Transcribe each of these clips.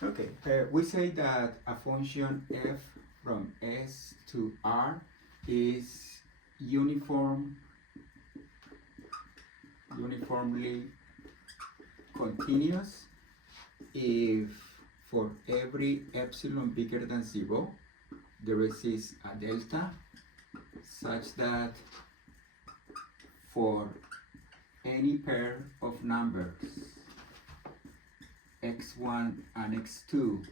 Okay, we say that a function f from S to R is uniformly continuous if for every epsilon bigger than 0 there exists a delta such that for any pair of numbers x1 and x2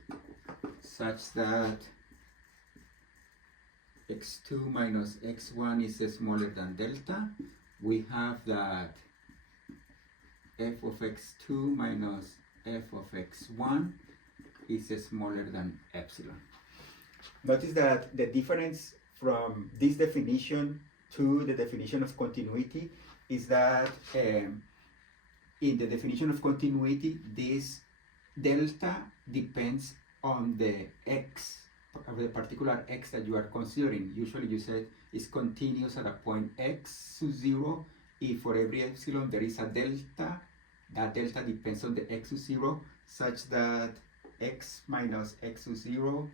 such that x2 minus x1 is smaller than delta, we have that f of x2 minus f of x1 is smaller than epsilon. Notice that the difference from this definition to the definition of continuity is that in the definition of continuity, this delta depends on the x, of the particular x that you are considering. Usually you said it's continuous at a point x to 0 if for every epsilon there is a delta. That delta depends on the x to 0 such that x minus x to 0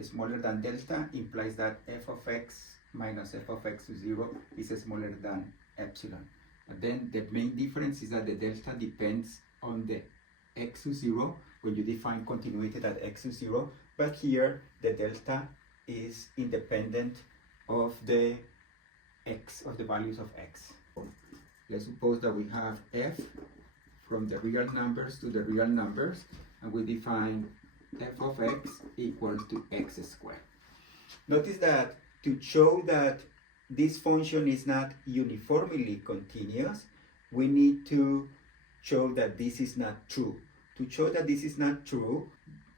is smaller than delta implies that f of x minus f of x to 0 is smaller than epsilon. And then the main difference is that the delta depends on the x to 0 when you define continuity at x to 0, but here the delta is independent of the x, of the values of x. Let's suppose that we have f from the real numbers to the real numbers, and we define f of x equals to x squared. Notice that to show that this function is not uniformly continuous, we need to show that this is not true. To show that this is not true,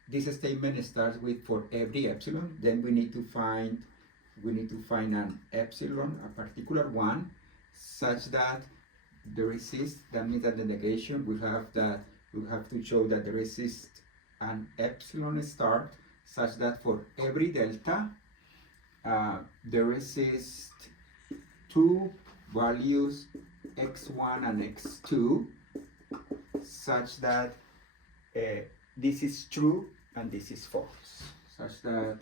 this statement starts with for every epsilon, then we need to find an epsilon, a particular one, such that there exists, that means that the negation we have to show that there exists an epsilon start such that for every delta there exist two values x1 and x2 such that this is true and this is false, such that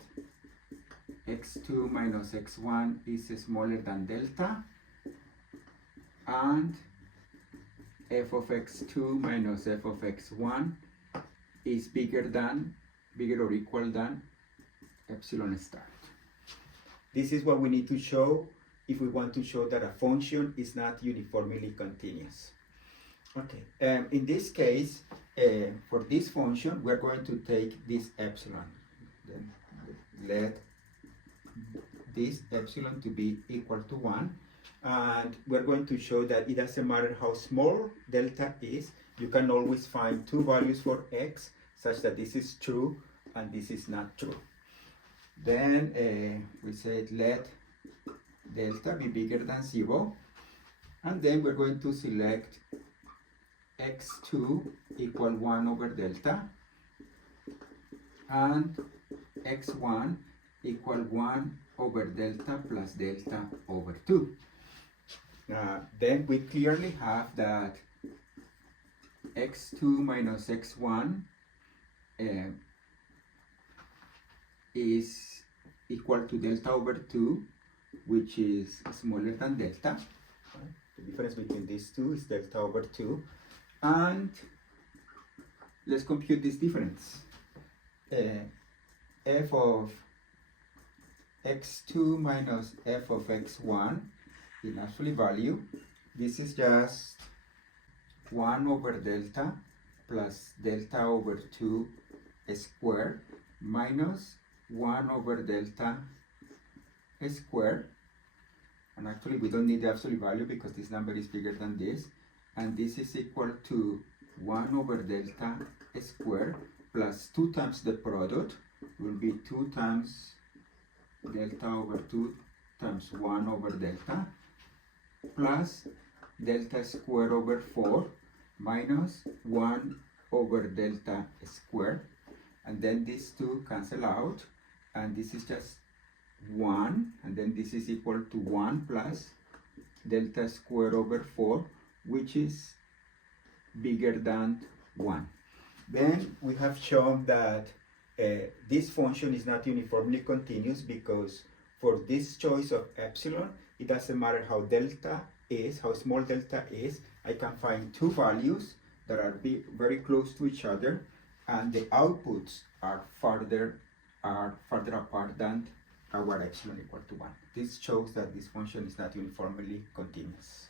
x2 minus x1 is smaller than delta and f of x2 minus f of x1 is bigger or equal than epsilon start. This is what we need to show if we want to show that a function is not uniformly continuous. Okay, in this case, for this function, we're going to take this epsilon. Then let this epsilon to be equal to 1. And we're going to show that it doesn't matter how small delta is, you can always find two values for x such that this is true and this is not true. Then we said let delta be bigger than 0, and then we're going to select x2 equal 1 over delta and x1 equal 1 over delta plus delta over 2. Then we clearly have that x2 minus x1 is equal to delta over 2, which is smaller than delta. The difference between these two is delta over 2. And let's compute this difference. F of x2 minus f of x1 in absolute value, this is just 1 over delta plus delta over 2 squared minus 1 over delta squared, and actually we don't need the absolute value because this number is bigger than this, and this is equal to 1 over delta squared plus 2 times the product will be 2 times delta over 2 times 1 over delta plus delta squared over 4 minus 1 over delta squared, and then these two cancel out and this is just 1, and then this is equal to 1 plus delta squared over 4, which is bigger than 1. Then we have shown that this function is not uniformly continuous because for this choice of epsilon, it doesn't matter how delta is, how small delta is, I can find two values that are very close to each other, and the outputs are farther apart than our epsilon equal to 1. This shows that this function is not uniformly continuous.